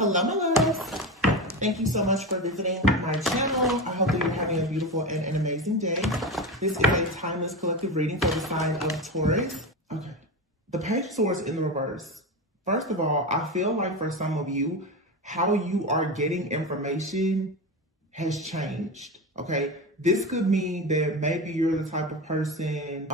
Hello, my loves. Thank you so much for visiting my channel. I hope that you're having a beautiful and an amazing day. This is a timeless collective reading for the sign of Taurus. Okay, the Page of Swords in the reverse. First of all, I feel like for some of you, how you are getting information has changed, okay? This could mean that maybe you're the type of person,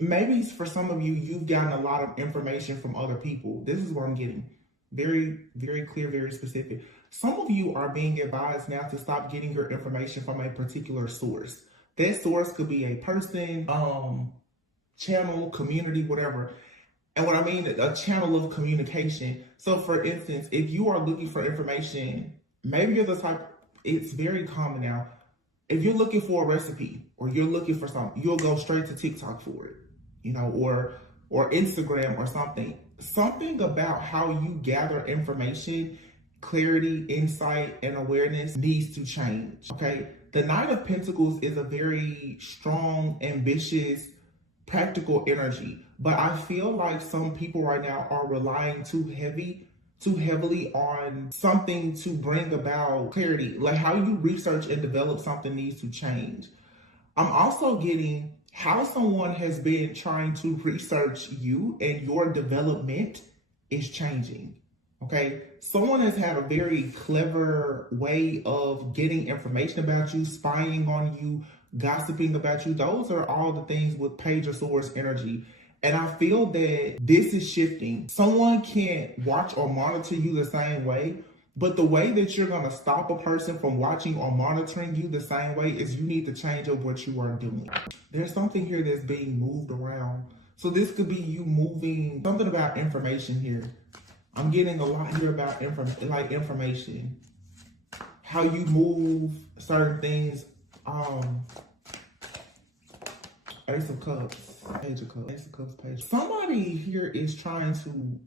maybe for some of you, you've gotten a lot of information from other people. This is what I'm getting. Very, very clear, very specific. Some of you are being advised now to stop getting your information from a particular source. That source could be a person, channel, community, whatever. And what I mean, a channel of communication. So for instance, if you are looking for information, maybe you're the type, it's very common now. If you're looking for a recipe or you're looking for something, you'll go straight to TikTok for it, you know, or Instagram or something. Something about how you gather information, clarity, insight, and awareness needs to change, okay? The Knight of Pentacles is a very strong, ambitious, practical energy, but I feel like some people right now are relying too heavily on something to bring about clarity. Like how you research and develop something needs to change. I'm also getting how someone has been trying to research you and your development is changing, okay? Someone has had a very clever way of getting information about you, spying on you, gossiping about you. Those are all the things with Page of Swords energy. And I feel that this is shifting. Someone can't watch or monitor you the same way, but the way that you're gonna stop a person from watching or monitoring you the same way is you need to change up what you are doing. There's something here that's being moved around. So this could be you moving, something about information here. I'm getting a lot here about information. How you move certain things. Ace of Cups, Page of Cups, Ace of Cups, Page. Somebody here is trying to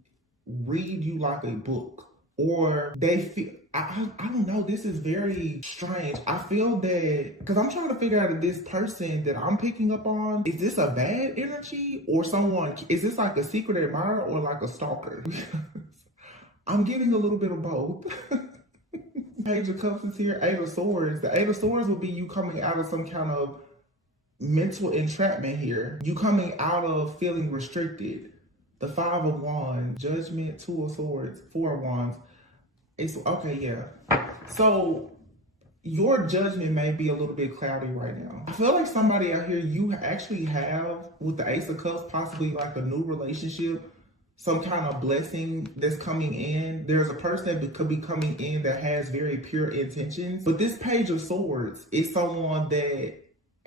read you like a book. Or they feel, I don't know, this is very strange. I feel that, because I'm trying to figure out if this person that I'm picking up on, is this a bad energy or someone, is this like a secret admirer or like a stalker? I'm getting a little bit of both. Page of Cups is here, Eight of Swords. The Eight of Swords would be you coming out of some kind of mental entrapment here. You coming out of feeling restricted. The Five of Wands, Judgment, Two of Swords, Four of Wands. It's okay, yeah. So your judgment may be a little bit cloudy right now. I feel like somebody out here, you actually have, with the Ace of Cups, possibly like a new relationship, some kind of blessing that's coming in. There's a person that could be coming in that has very pure intentions. But this Page of Swords is someone that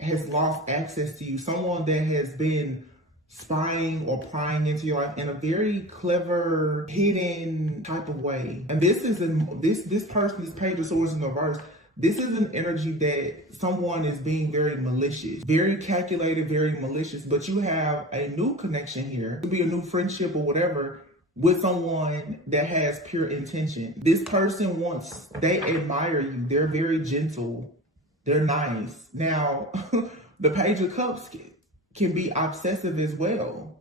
has lost access to you, someone that has been spying or prying into your life in a very clever, hidden type of way. And this is this person, this Page of Swords in the reverse, this is an energy that someone is being very malicious, very calculated, very malicious, but you have a new connection here. It could be a new friendship or whatever with someone that has pure intention. This person they admire you. They're very gentle. They're nice. Now, the Page of Cups can be obsessive as well,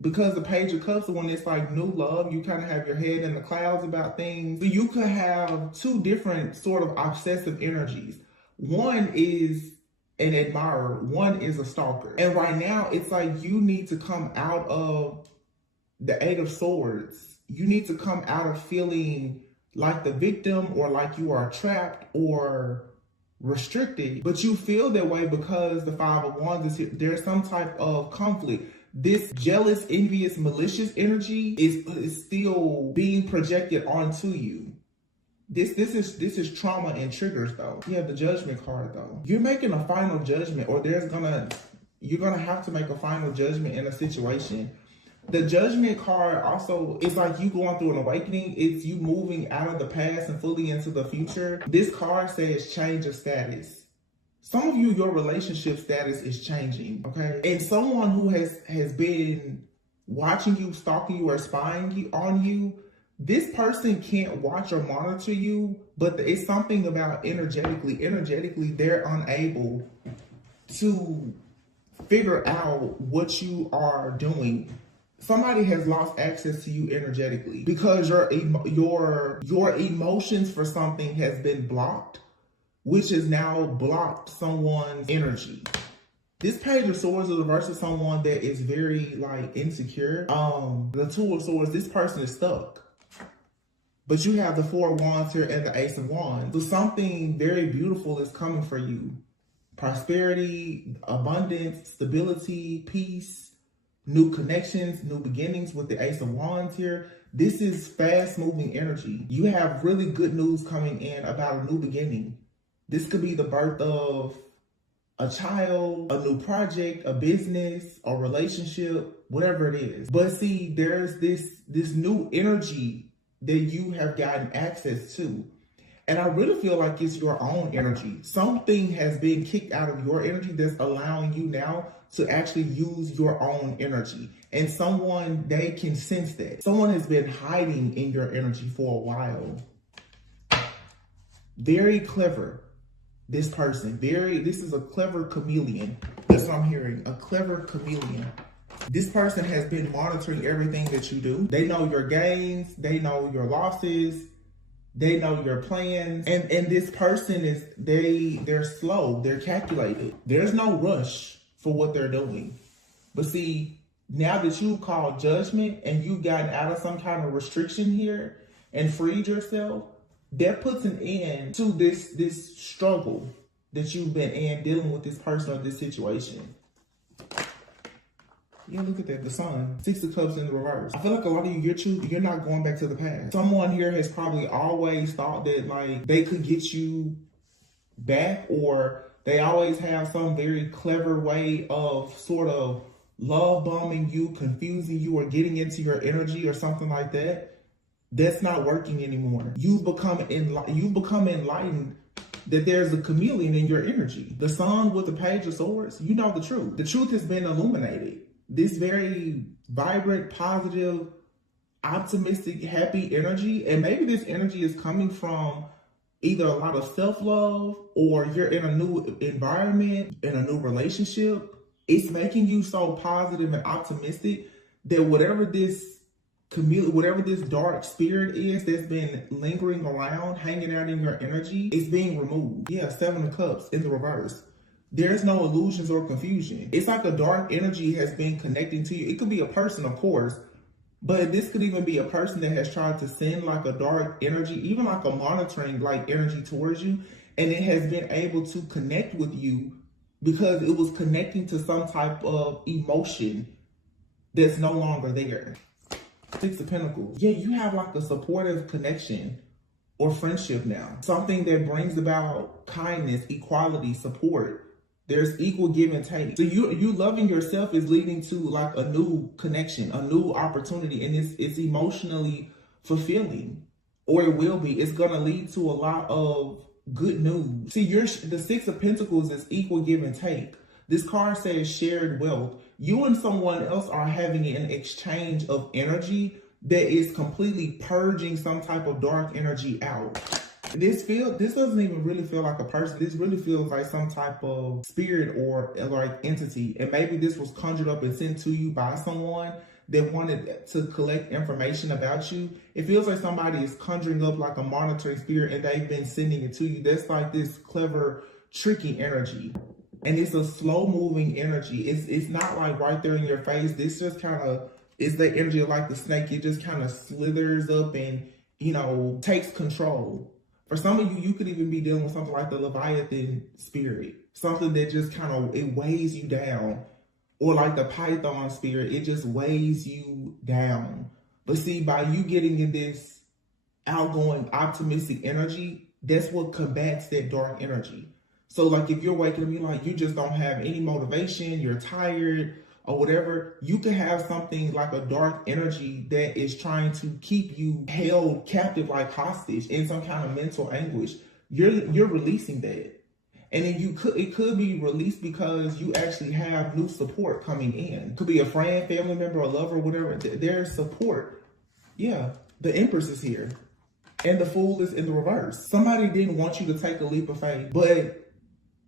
because the Page of Cups, when it's like new love, you kind of have your head in the clouds about things. So you could have two different sort of obsessive energies. One is an admirer, one is a stalker. And right now, it's like you need to come out of the Eight of Swords. You need to come out of feeling like the victim or like you are trapped or restricted, but you feel that way because the Five of Wands is here. There's some type of conflict. This jealous, envious, malicious energy is still being projected onto you. This is trauma and triggers though. You have the Judgment card though. You're making a final judgment, or you're gonna have to make a final judgment in a situation. The Judgment card also is like you going through an awakening. It's you moving out of the past and fully into the future. This card says change of status. Some of you, your relationship status is changing, okay? And someone who has been watching you, stalking you, or spying on you, this person can't watch or monitor you, but it's something about energetically, they're unable to figure out what you are doing somebody has lost access to you energetically because your emotions for something has been blocked, which has now blocked someone's energy. This Page of Swords is the reverse of someone that is very like insecure. The Two of Swords, this person is stuck. But you have the Four of Wands here and the Ace of Wands. So something very beautiful is coming for you. Prosperity, abundance, stability, peace, new connections, new beginnings with the Ace of Wands here. This is fast moving energy. You have really good news coming in about a new beginning. This could be the birth of a child, a new project, a business, a relationship, whatever it is. But see, there's this new energy that you have gotten access to. And I really feel like it's your own energy. Something has been kicked out of your energy that's allowing you now to actually use your own energy. And someone, they can sense that. Someone has been hiding in your energy for a while. Very clever, this person. This is a clever chameleon. That's what I'm hearing, a clever chameleon. This person has been monitoring everything that you do. They know your gains, they know your losses, they know your plans. And this person is, they're slow, they're calculated. There's no rush for what they're doing. But see, now that you've called judgment and you've gotten out of some kind of restriction here and freed yourself, that puts an end to this struggle that you've been in dealing with this person or this situation. Yeah, look at that, the Sun. Six of Cups in the reverse. I feel like a lot of you, you're not going back to the past. Someone here has probably always thought that like they could get you back, or they always have some very clever way of sort of love bombing you, confusing you, or getting into your energy or something like that. That's not working anymore. You've become enlightened that there's a chameleon in your energy. The Sun with the Page of Swords, you know the truth. The truth has been illuminated. This very vibrant, positive, optimistic, happy energy. And maybe this energy is coming from either a lot of self-love, or you're in a new environment, in a new relationship. It's making you so positive and optimistic that whatever this dark spirit is that's been lingering around, hanging out in your energy, is being removed. Yeah, Seven of Cups in the reverse. There's no illusions or confusion. It's like a dark energy has been connecting to you. It could be a person, of course, but this could even be a person that has tried to send like a dark energy, even like a monitoring like energy towards you. And it has been able to connect with you because it was connecting to some type of emotion that's no longer there. Six of Pentacles. Yeah, you have like a supportive connection or friendship now. Something that brings about kindness, equality, support. There's equal give and take. So you loving yourself is leading to like a new connection, a new opportunity, and it's emotionally fulfilling, or it will be. It's gonna lead to a lot of good news. See, the Six of Pentacles is equal give and take. This card says shared wealth. You and someone else are having an exchange of energy that is completely purging some type of dark energy out. This doesn't even really feel like a person. This really feels like some type of spirit or like entity. And maybe this was conjured up and sent to you by someone that wanted to collect information about you. It feels like somebody is conjuring up like a monitoring spirit and they've been sending it to you. That's like this clever, tricky energy. And it's a slow moving energy. It's not like right there in your face. This just kind of is the energy of like the snake. It just kind of slithers up and, you know, takes control. For some of you, you could even be dealing with something like the Leviathan spirit. Something that just kind of, it weighs you down. Or like the Python spirit, it just weighs you down. But see, by you getting in this outgoing, optimistic energy, that's what combats that dark energy. So like if you're waking up, you're like, you just don't have any motivation, you're tired or whatever, you could have something like a dark energy that is trying to keep you held captive, like hostage in some kind of mental anguish. You're releasing that. And then it could be released because you actually have new support coming in. Could be a friend, family member, a lover, whatever. There's support. Yeah, the Empress is here. And the Fool is in the reverse. Somebody didn't want you to take a leap of faith, but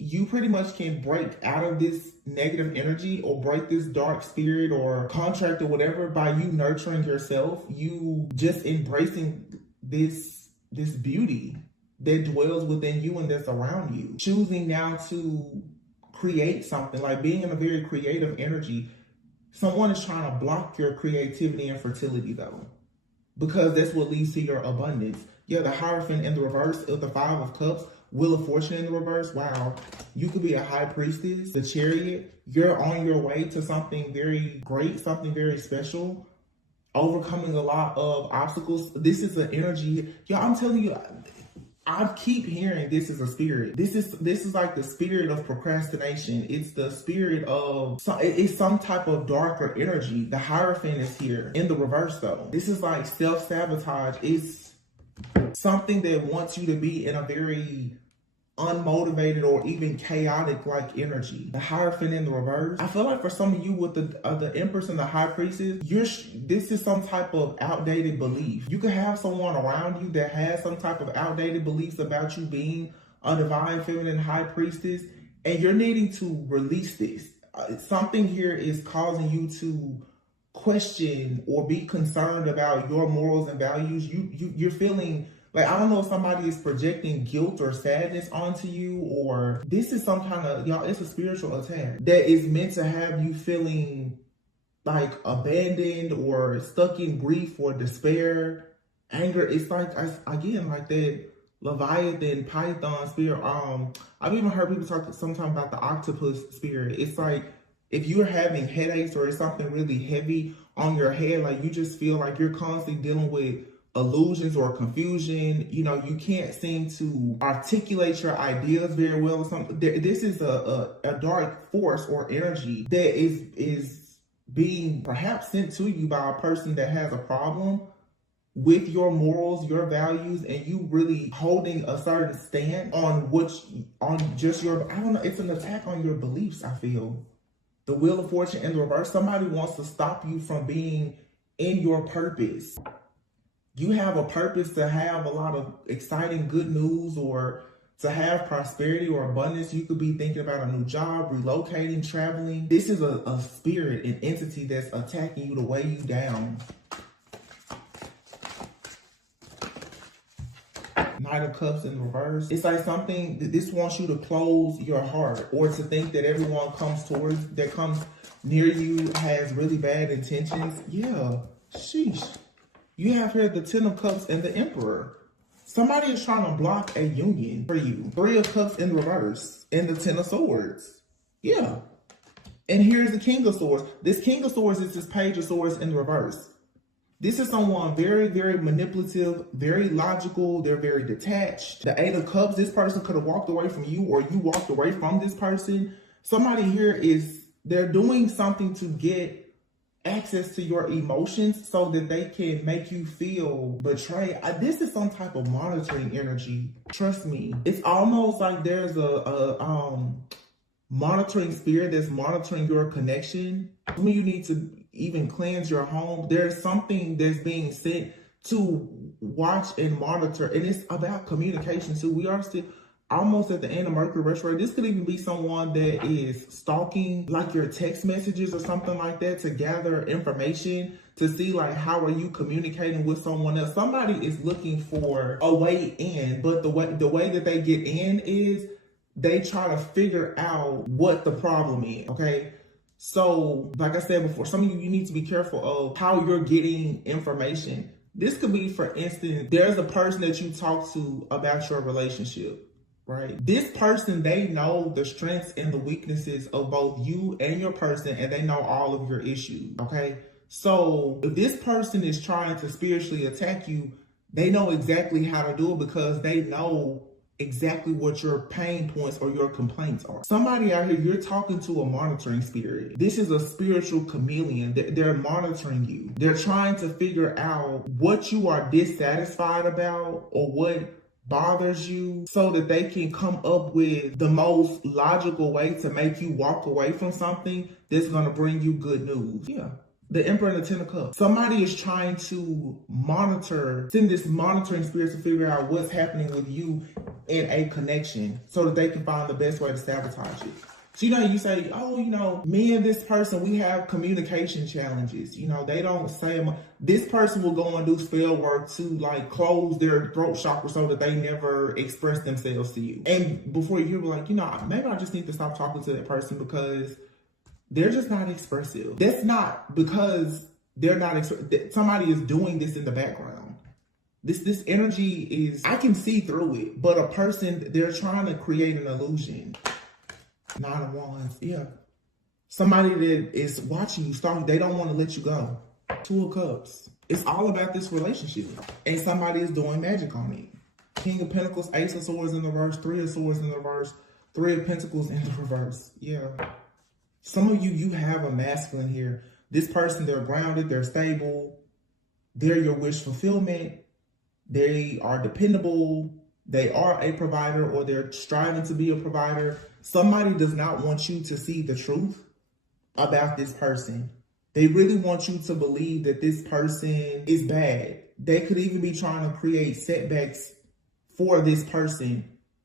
you pretty much can break out of this negative energy or break this dark spirit or contract or whatever by you nurturing yourself, you just embracing this beauty that dwells within you and that's around you. Choosing now to create something, like being in a very creative energy. Someone is trying to block your creativity and fertility though, because that's what leads to your abundance. Yeah, the Hierophant in the reverse of the Five of Cups, Wheel of Fortune in the reverse. Wow, you could be a high priestess, the Chariot. You're on your way to something very great, something very special, overcoming a lot of obstacles. This is an energy. Yeah, I'm telling you, I keep hearing this is a spirit. This is like the spirit of procrastination. It's the spirit of, it's some type of darker energy. The Hierophant is here in the reverse though. This is like self-sabotage. It's something that wants you to be in a very unmotivated or even chaotic like energy. The Hierophant in the reverse. I feel like for some of you with the Empress and the High Priestess, this is some type of outdated belief. You could have someone around you that has some type of outdated beliefs about you being a divine feminine high priestess, and you're needing to release this. Something here is causing you to question or be concerned about your morals and values. You're feeling like, I don't know if somebody is projecting guilt or sadness onto you, or this is some kind of, y'all, it's a spiritual attack that is meant to have you feeling like abandoned or stuck in grief or despair, anger. It's like, again, like that Leviathan, Python spirit. I've even heard people talk sometimes about the octopus spirit. It's like, if you're having headaches or it's something really heavy on your head, like you just feel like you're constantly dealing with illusions or confusion, you know, you can't seem to articulate your ideas very well or something. This is a dark force or energy that is being perhaps sent to you by a person that has a problem with your morals, your values, and you really holding a certain stand on just your, I don't know, it's an attack on your beliefs, I feel. The Wheel of Fortune in the reverse, somebody wants to stop you from being in your purpose. You have a purpose to have a lot of exciting good news or to have prosperity or abundance. You could be thinking about a new job, relocating, traveling. This is a spirit, an entity that's attacking you to weigh you down. Knight of Cups in reverse. It's like something that this wants you to close your heart, or to think that everyone that comes near you has really bad intentions. Yeah, sheesh. You have here the Ten of Cups and the Emperor. Somebody is trying to block a union for you. Three of Cups in reverse and the Ten of Swords. Yeah. And here's the King of Swords. This King of Swords is this Page of Swords in reverse. This is someone very, very manipulative, very logical. They're very detached. The Eight of Cups, this person could have walked away from you, or you walked away from this person. Somebody here they're doing something to get access to your emotions so that they can make you feel betrayed. This is some type of monitoring energy. Trust me. It's almost like there's a monitoring spirit that's monitoring your connection. When you need to even cleanse your home, there's something that's being sent to watch and monitor, and it's about communication too. We are still almost at the end of Mercury retrograde. This could even be someone that is stalking like your text messages or something like that to gather information to see like how are you communicating with someone else. Somebody is looking for a way in, but the way that they get in is they try to figure out what the problem is, okay? So like I said before, some of you need to be careful of how you're getting information. This could be, for instance, there's a person that you talk to about your relationship. Right? This person, they know the strengths and the weaknesses of both you and your person, and they know all of your issues, okay? So if this person is trying to spiritually attack you, they know exactly how to do it because they know exactly what your pain points or your complaints are. Somebody out here, you're talking to a monitoring spirit. This is a spiritual chameleon. They're monitoring you. They're trying to figure out what you are dissatisfied about or what bothers you so that they can come up with the most logical way to make you walk away from something that's going to bring you good news. Yeah. The Emperor and the Ten of Cups. Somebody is trying to send this monitoring spirit to figure out what's happening with you in a connection so that they can find the best way to sabotage it. So, you say, oh, me and this person, we have communication challenges. They don't say, this person will go and do spell work to like close their throat chakra so that they never express themselves to you. And before you're like, maybe I just need to stop talking to that person because they're just not expressive. That's not because they're not, somebody is doing this in the background. This energy is, I can see through it, but a person, they're trying to create an illusion. 9 of Wands, yeah. Somebody that is watching you, they don't want to let you go. 2 of Cups. It's all about this relationship. And somebody is doing magic on it. King of Pentacles, Ace of Swords in the reverse, 3 of Swords in the reverse, 3 of Pentacles in the reverse. Yeah. Some of you have a masculine here. This person, they're grounded, they're stable. They're your wish fulfillment. They are dependable. They are a provider, or they're striving to be a provider. Somebody does not want you to see the truth about this person. They really want you to believe that this person is bad. They could even be trying to create setbacks for this person.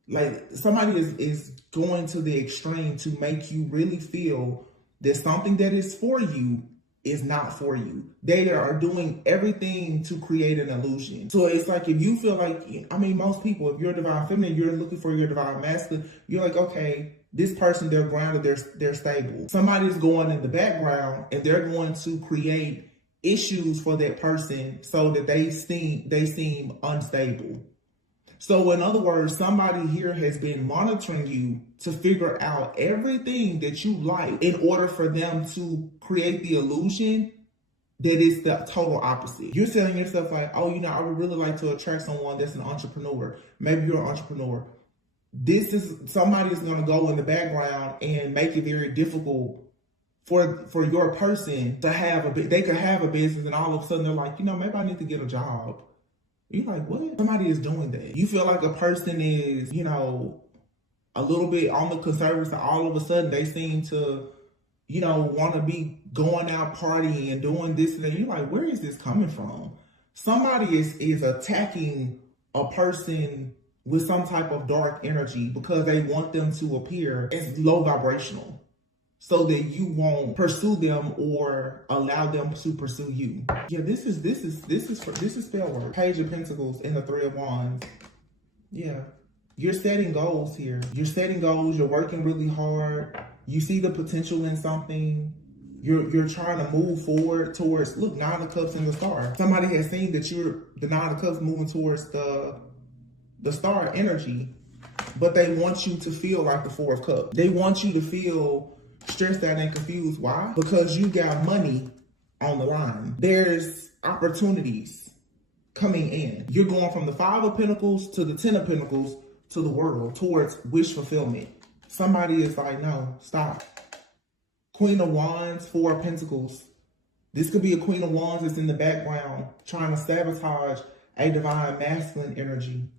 Like somebody is going to the extreme to make you really feel that something that is for you is not for you. They are doing everything to create an illusion. So it's like, if you feel like, most people, if you're a divine feminine, you're looking for your divine masculine, you're like, okay, this person, they're grounded, they're stable. Somebody's going in the background and they're going to create issues for that person so that they seem unstable. So in other words, somebody here has been monitoring you to figure out everything that you like in order for them to create the illusion that is the total opposite. You're telling yourself like, oh, I would really like to attract someone that's an entrepreneur. Maybe you're an entrepreneur. Somebody is going to go in the background and make it very difficult for your person to have they could have a business, and all of a sudden they're like, maybe I need to get a job. You're like, what? Somebody is doing that. You feel like a person is, a little bit on the conservative side. All of a sudden they seem to, want to be going out partying and doing this and that. You're like, where is this coming from? Somebody is attacking a person with some type of dark energy because they want them to appear as low vibrational, so that you won't pursue them or allow them to pursue you. Yeah, this is spell work. Page of Pentacles and the 3 of Wands. Yeah, you're setting goals here. You're setting goals. You're working really hard. You see the potential in something. You're trying to move forward towards, look, 9 of Cups and the Star. Somebody has seen that you're the 9 of Cups moving towards the Star energy, but they want you to feel like the 4 of Cups. They want you to feel stressed out and confused. Why? Because you got money on the line. There's opportunities coming in. You're going from the 5 of Pentacles to the 10 of Pentacles to the World, towards wish fulfillment. Somebody is like, no, stop. Queen of Wands, 4 of Pentacles. This could be a Queen of Wands that's in the background trying to sabotage a divine masculine energy.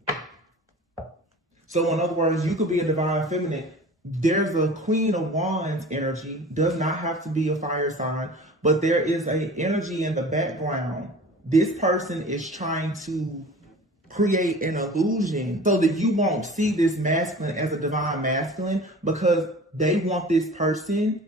So in other words, you could be a divine feminine. There's a Queen of Wands energy, does not have to be a fire sign, but there is an energy in the background. This person is trying to create an illusion so that you won't see this masculine as a divine masculine, because they want this person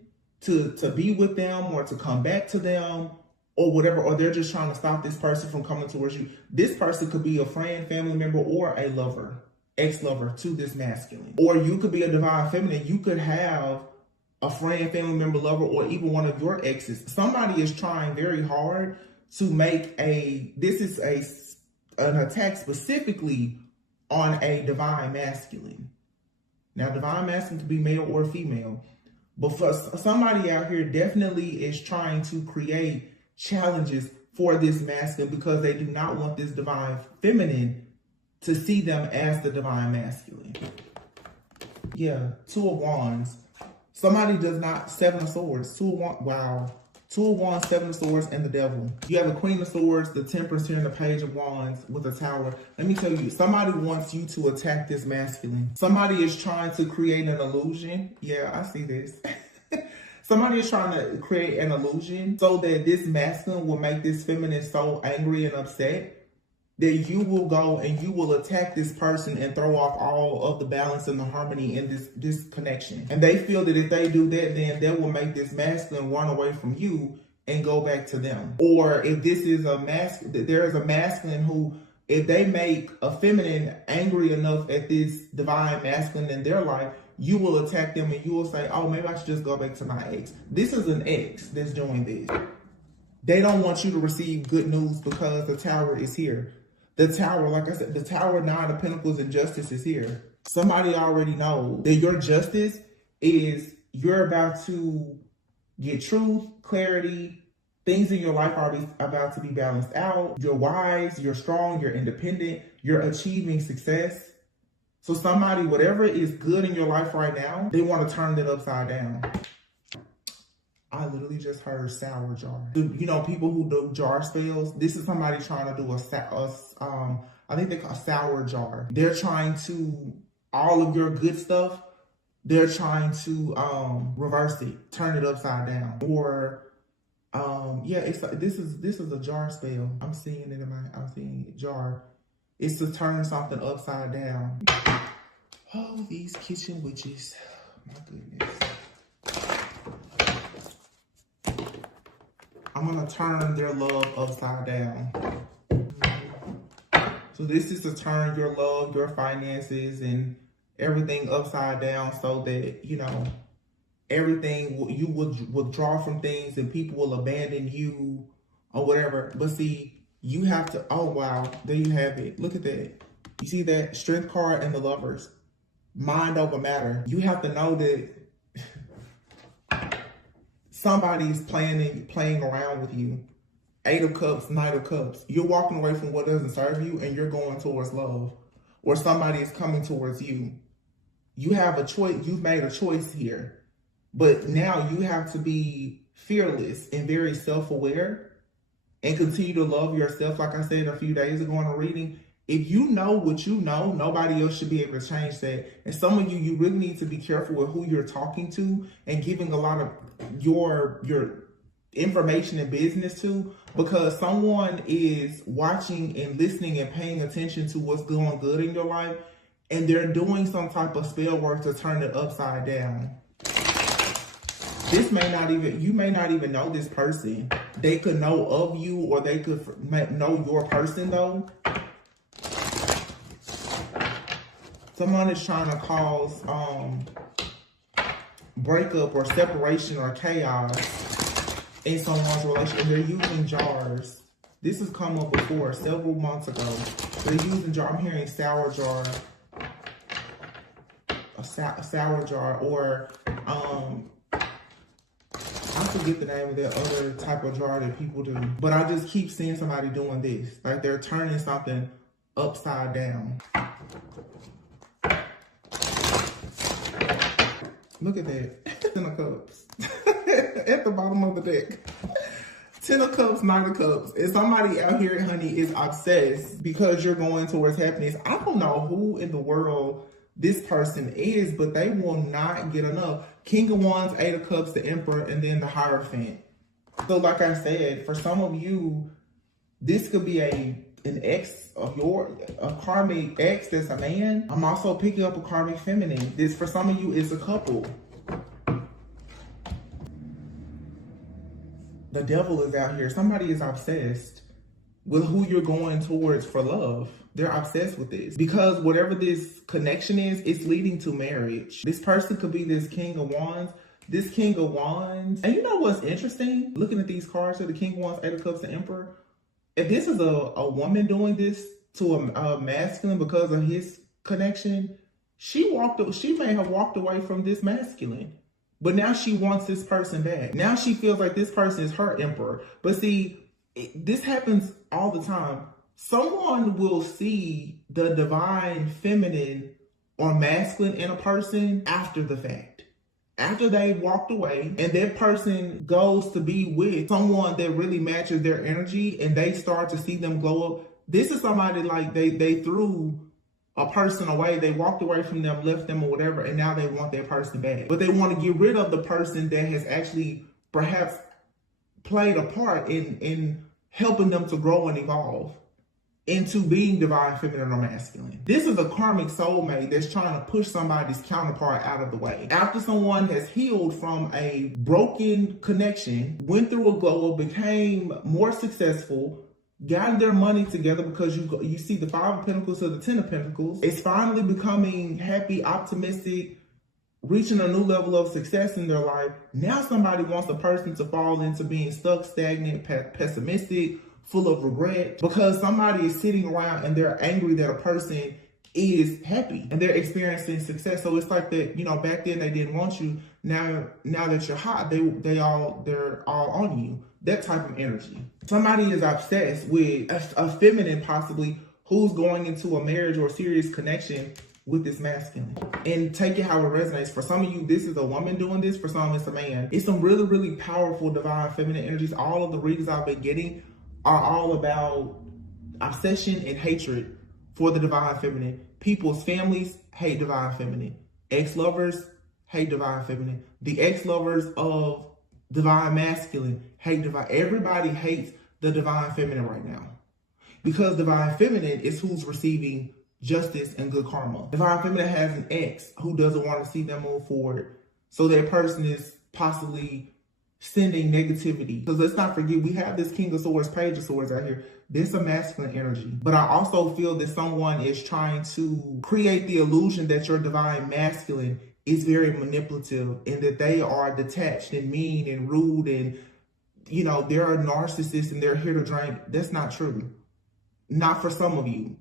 to be with them or to come back to them or whatever, or they're just trying to stop this person from coming towards you. This person could be a friend, family member, or a lover. Ex-lover to this masculine. Or you could be a divine feminine. You could have a friend, family member, lover, or even one of your exes. Somebody is trying very hard to make an attack specifically on a divine masculine. Now, divine masculine could be male or female, but for somebody out here definitely is trying to create challenges for this masculine because they do not want this divine feminine to see them as the divine masculine. Yeah, 2 of Wands. Somebody does not, 7 of Swords, 2 of Wands, wow. 2 of Wands, 7 of Swords, and the Devil. You have the Queen of Swords, the Temperance here, and the Page of Wands with a Tower. Let me tell you, somebody wants you to attack this masculine. Somebody is trying to create an illusion. Yeah, I see this. Somebody is trying to create an illusion so that this masculine will make this feminine so angry and upset that you will go and you will attack this person and throw off all of the balance and the harmony in this connection. And they feel that if they do that, then they will make this masculine run away from you and go back to them. Or if this is a there is a masculine who, if they make a feminine angry enough at this divine masculine in their life, you will attack them and you will say, oh, maybe I should just go back to my ex. This is an ex that's doing this. They don't want you to receive good news because the Tower is here. The Tower, like I said, the Tower, Nine of Pentacles, and Justice is here. Somebody already knows that your justice is you're about to get truth, clarity. Things in your life are about to be balanced out. You're wise, you're strong, you're independent, you're achieving success. So somebody, whatever is good in your life right now, they want to turn it upside down. I literally just heard sour jar. You know, people who do jar spells, this is somebody trying to do I think they call sour jar. They're trying to, all of your good stuff, they're trying to reverse it, turn it upside down. Or yeah, it's like, this is a jar spell. I'm seeing it I'm seeing it, jar. It's to turn something upside down. Oh, these kitchen witches. My goodness. I'm gonna turn their love upside down. So this is to turn your love, your finances, and everything upside down so that, you know, everything, you will withdraw from things and people will abandon you or whatever. But see, you have to, oh wow, there you have it. Look at that. You see that Strength card and the Lovers. Mind over matter. You have to know that somebody's playing around with you. Eight of Cups, Knight of Cups. You're walking away from what doesn't serve you and you're going towards love. Or somebody is coming towards you. You have a choice. You've made a choice here. But now you have to be fearless and very self-aware and continue to love yourself. Like I said a few days ago in a reading, if you know what you know, nobody else should be able to change that. And some of you really need to be careful with who you're talking to and giving a lot of your information and business to, because someone is watching and listening and paying attention to what's going good in your life, and they're doing some type of spell work to turn it upside down. This may not even, you may not even know this person. They could know of you, or they could know your person though. Someone is trying to cause breakup or separation or chaos in someone's relationship. They're using jars. This has come up before, several months ago. They're using jar. I'm hearing sour jar, a sour jar, or I forget the name of that other type of jar that people do. But I just keep seeing somebody doing this, like they're turning something upside down. Look at that. Ten of Cups. At the bottom of the deck. Ten of Cups, Nine of Cups. And somebody out here, honey, is obsessed because you're going towards happiness. I don't know who in the world this person is, but they will not get enough. King of Wands, Eight of Cups, the Emperor, and then the Hierophant. So like I said, for some of you, this could be an ex of a karmic ex that's a man. I'm also picking up a karmic feminine. This, for some of you, is a couple. The devil is out here. Somebody is obsessed with who you're going towards for love. They're obsessed with this because whatever this connection is, it's leading to marriage. This person could be this King of Wands. This King of Wands. And you know what's interesting? Looking at these cards here, the King of Wands, Eight of Cups, the Emperor. If this is a woman doing this to a masculine because of his connection, she may have walked away from this masculine. But now she wants this person back. Now she feels like this person is her emperor. But see, this happens all the time. Someone will see the divine feminine or masculine in a person after the fact. After they walked away and that person goes to be with someone that really matches their energy and they start to see them glow up. This is somebody like they threw a person away. They walked away from them, left them or whatever, and now they want their person back. But they want to get rid of the person that has actually perhaps played a part in helping them to grow and evolve. into being divine feminine or masculine. This is a karmic soulmate that's trying to push somebody's counterpart out of the way. After someone has healed from a broken connection, went through a glow up, became more successful, got their money together, because you see the 5 of Pentacles to the 10 of Pentacles, it's finally becoming happy, optimistic, reaching a new level of success in their life. Now somebody wants a person to fall into being stuck, stagnant, pessimistic, full of regret, because somebody is sitting around and they're angry that a person is happy and they're experiencing success. So it's like that, back then they didn't want you. Now that you're hot, they're all on you. That type of energy. Somebody is obsessed with a feminine, possibly, who's going into a marriage or a serious connection with this masculine. And take it how it resonates. For some of you, this is a woman doing this. For some, it's a man. It's some really, really powerful divine feminine energies. All of the readings I've been getting are all about obsession and hatred for the divine feminine. People's families hate divine feminine. Ex-lovers hate divine feminine. The ex-lovers of divine masculine hate divine. Everybody hates the divine feminine right now, because divine feminine is who's receiving justice and good karma. Divine feminine has an ex who doesn't want to see them move forward. So that person is possibly sending negativity. Because let's not forget, we have this King of Swords, Page of Swords out here. This is a masculine energy. But I also feel that someone is trying to create the illusion that your divine masculine is very manipulative and that they are detached and mean and rude and, they're a narcissist and they're here to drain. That's not true. Not for some of you.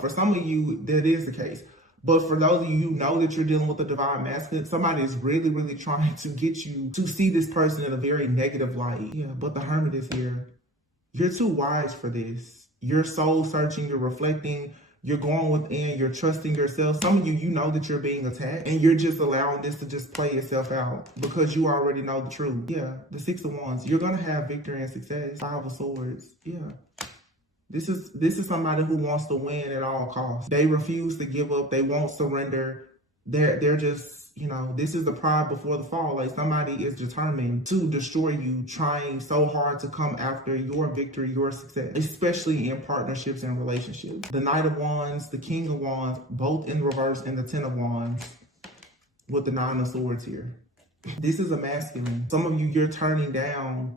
For some of you, that is the case. But for those of you that you're dealing with a divine masculine, somebody is really, really trying to get you to see this person in a very negative light. Yeah, but the Hermit is here. You're too wise for this. You're soul searching, you're reflecting, you're going within, you're trusting yourself. Some of you, know that you're being attacked and you're just allowing this to just play itself out because you already know the truth. Yeah, the 6 of Wands. You're going to have victory and success. 5 of Swords. Yeah. This is somebody who wants to win at all costs. They refuse to give up. They won't surrender. They're just, this is the pride before the fall. Like, somebody is determined to destroy you, trying so hard to come after your victory, your success, especially in partnerships and relationships. The Knight of Wands, the King of Wands, both in reverse, and the 10 of Wands with the 9 of Swords here. This is a masculine. Some of you, you're turning down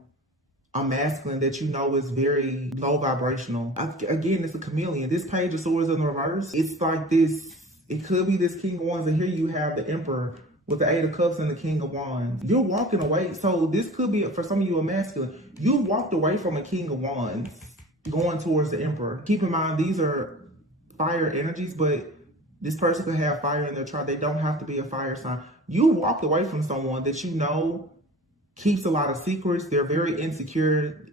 a masculine that is very low vibrational. Again, it's a chameleon. This Page of Swords in the reverse, it's like this, it could be this King of Wands, and here you have the Emperor with the 8 of Cups and the King of Wands. You're walking away. So this could be, for some of you, a masculine. You walked away from a King of Wands going towards the Emperor. Keep in mind, these are fire energies, but this person could have fire in their chart. They don't have to be a fire sign. You walked away from someone that keeps a lot of secrets. They're very insecure.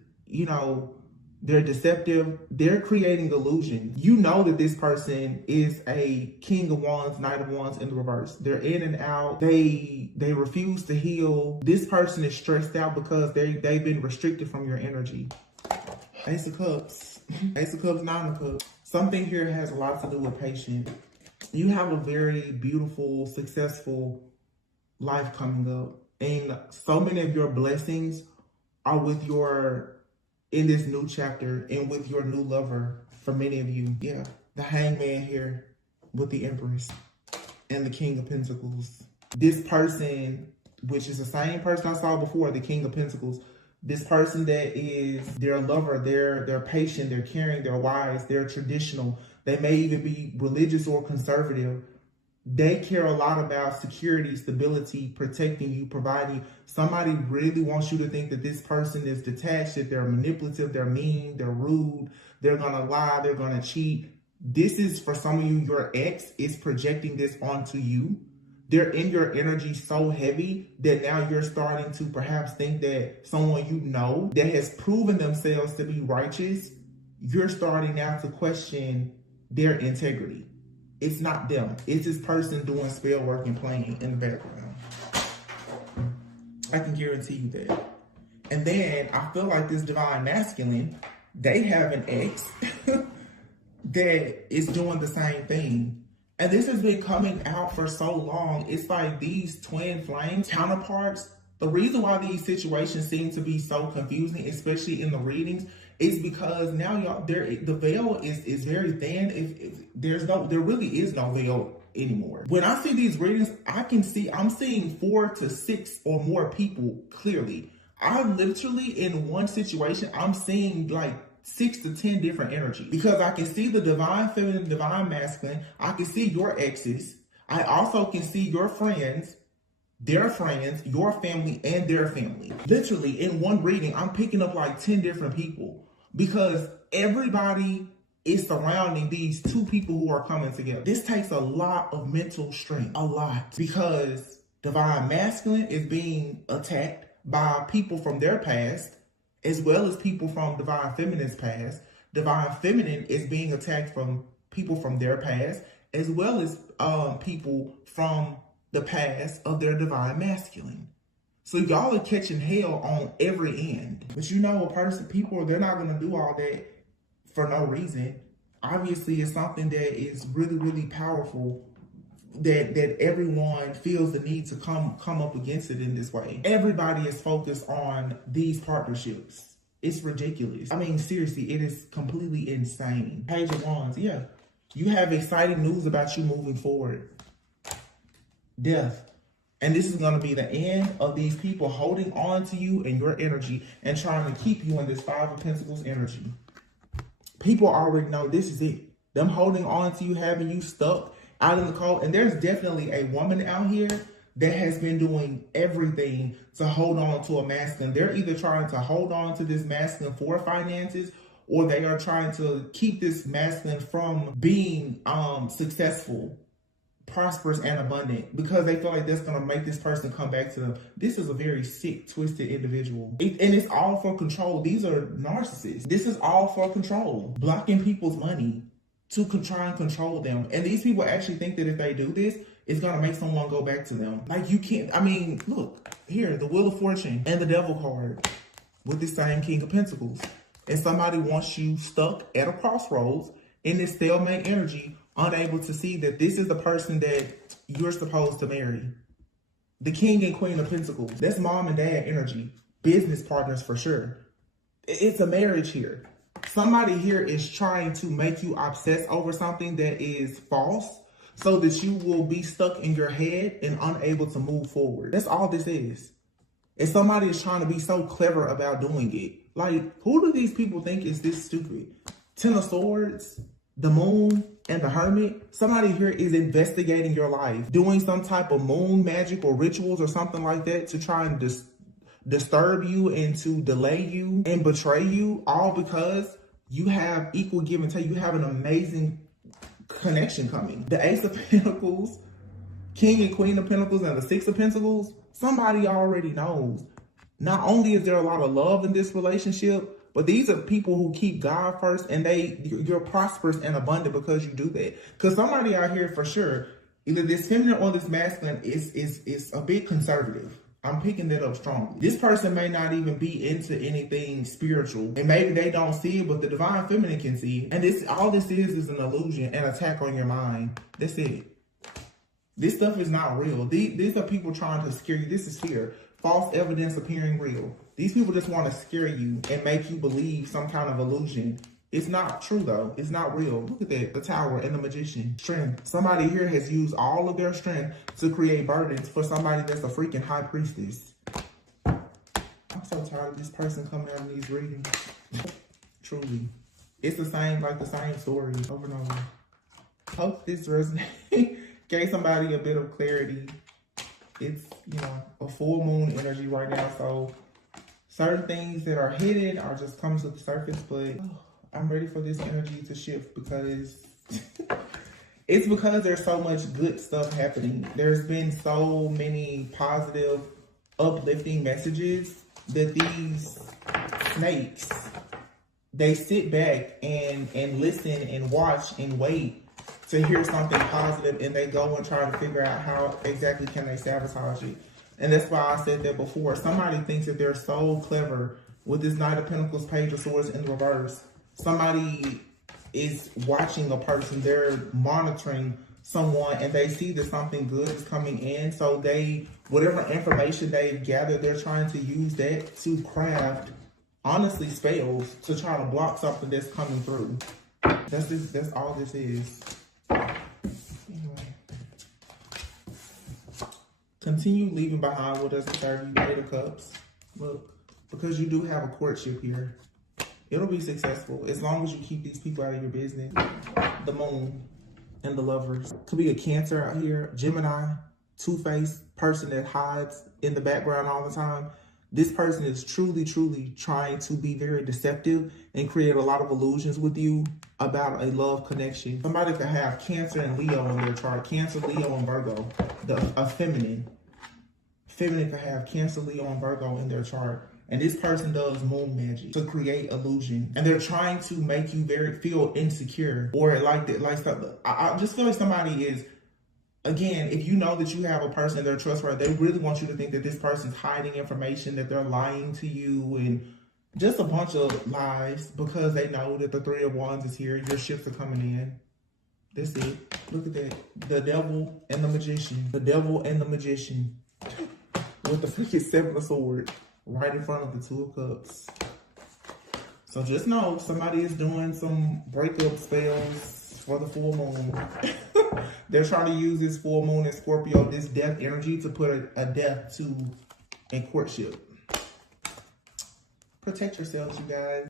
They're deceptive. They're creating illusion. That this person is a King of Wands, Knight of Wands in the reverse. They're in and out. They refuse to heal. This person is stressed out because they've been restricted from your energy. Ace of Cups. Ace of Cups, 9 of Cups. Something here has a lot to do with patience. You have a very beautiful, successful life coming up. And so many of your blessings are with in this new chapter and with your new lover for many of you. Yeah, the Hangman here with the Empress and the King of Pentacles. This person, which is the same person I saw before, the King of Pentacles, this person that is their lover, they're patient, they're caring, they're wise, they're traditional. They may even be religious or conservative. They care a lot about security, stability, protecting you, providing. Somebody really wants you to think that this person is detached, that they're manipulative, they're mean, they're rude, they're going to lie, they're going to cheat. This is, for some of you, your ex is projecting this onto you. They're in your energy so heavy that now you're starting to perhaps think that someone that has proven themselves to be righteous, you're starting now to question their integrity. It's not them. It's this person doing spell work and playing in the background. I can guarantee you that. And then I feel like this divine masculine, they have an ex that is doing the same thing. And this has been coming out for so long. It's like these twin flame counterparts. The reason why these situations seem to be so confusing, especially in the readings, It's because now y'all, the veil is very thin. There really is no veil anymore. When I see these readings, I'm seeing 4 to 6 or more people clearly. I literally, in one situation, I'm seeing like 6 to 10 different energies, because I can see the divine feminine, divine masculine. I can see your exes. I also can see your friends, their friends, your family, and their family. Literally, in one reading, I'm picking up like 10 different people, because everybody is surrounding these 2 people who are coming together. This takes a lot of mental strength, a lot, because divine masculine is being attacked by people from their past, as well as people from divine feminine's past. Divine feminine is being attacked from people from their past, as well as people from the past of their divine masculine. So y'all are catching hell on every end. But you know, people, they're not going to do all that for no reason. Obviously, it's something that is really, really powerful, that everyone feels the need to come up against it in this way. Everybody is focused on these partnerships. It's ridiculous. I mean, seriously, it is completely insane. Page of Wands, yeah. You have exciting news about you moving forward. Death. And this is going to be the end of these people holding on to you and your energy and trying to keep you in this 5 of Pentacles energy. People already know this is it. Them holding on to you, having you stuck out in the cold. And there's definitely a woman out here that has been doing everything to hold on to a masculine. They're either trying to hold on to this masculine for finances, or they are trying to keep this masculine from being successful, prosperous, and abundant, because they feel like that's going to make this person come back to them. This is a very sick, twisted individual. And it's all for control. These are narcissists. This is all for control. Blocking people's money to try and control them. And these people actually think that if they do this, it's going to make someone go back to them. Like, you can't, I mean, look, here, the Wheel of Fortune and the Devil card with the same King of Pentacles. And somebody wants you stuck at a crossroads in this stalemate energy, unable to see that this is the person that you're supposed to marry. The King and Queen of Pentacles. That's mom and dad energy. Business partners for sure. It's a marriage here. Somebody here is trying to make you obsess over something that is false, so that you will be stuck in your head and unable to move forward. That's all this is. And somebody is trying to be so clever about doing it. Like, who do these people think is this stupid? 10 of Swords, the Moon, and the Hermit. Somebody here is investigating your life, doing some type of moon magic or rituals or something like that to try and disturb you and to delay you and betray you, all because you have equal give and take. You have an amazing connection coming. The Ace of Pentacles, King and Queen of Pentacles, and the Six of Pentacles. Somebody already knows. Not only is there a lot of love in this relationship, but these are people who keep God first, and you're prosperous and abundant because you do that. Because somebody out here for sure, either this feminine or this masculine, is a bit conservative. I'm picking that up strongly. This person may not even be into anything spiritual, and maybe they don't see it, but the divine feminine can see it. And all this is an illusion, an attack on your mind. That's it. This stuff is not real. These are people trying to scare you. This is fear. False evidence appearing real. These people just want to scare you and make you believe some kind of illusion. It's not true though. It's not real. Look at that. The Tower and the Magician. Strength. Somebody here has used all of their strength to create burdens for somebody that's a freaking high priestess. I'm so tired of this person coming out in these readings. Truly. It's the same story over and over. Hope this resonates. Gave somebody a bit of clarity. It's, a full moon energy right now. So certain things that are hidden are just coming to the surface, but I'm ready for this energy to shift, because it's because there's so much good stuff happening. There's been so many positive, uplifting messages that these snakes, they sit back and listen and watch and wait to hear something positive, and they go and try to figure out how exactly can they sabotage it. And that's why I said that before. Somebody thinks that they're so clever with this Knight of Pentacles, Page of Swords in the reverse. Somebody is watching a person, they're monitoring someone, and they see that something good is coming in. So whatever information they've gathered, they're trying to use that to craft honestly spells to try to block something that's coming through. That's all this is. Anyway. Continue leaving behind what doesn't serve you. Eight of Cups. Look, because you do have a courtship here. It'll be successful as long as you keep these people out of your business. The Moon and the Lovers. Could be a Cancer out here. Gemini, two-faced person that hides in the background all the time. This person is truly, truly trying to be very deceptive and create a lot of illusions with you about a love connection. Somebody could have Cancer and Leo in their chart. Cancer, Leo, and Virgo. A feminine. Feminine could have Cancer, Leo, and Virgo in their chart. And this person does moon magic to create illusion. And they're trying to make you feel insecure. Or like I just feel like somebody is, again, if you know that you have a person that they're trustworthy, they really want you to think that this person's hiding information, that they're lying to you, and just a bunch of lies because they know that the Three of Wands is here. Your ships are coming in. That's it. Look at that. The Devil and the Magician. The Devil and the Magician. With the freaking Seven of Swords right in front of the Two of Cups. So just know somebody is doing some breakup spells for the full moon. They're trying to use this full moon in Scorpio, this death energy, to put a death to in courtship. Protect yourselves, you guys.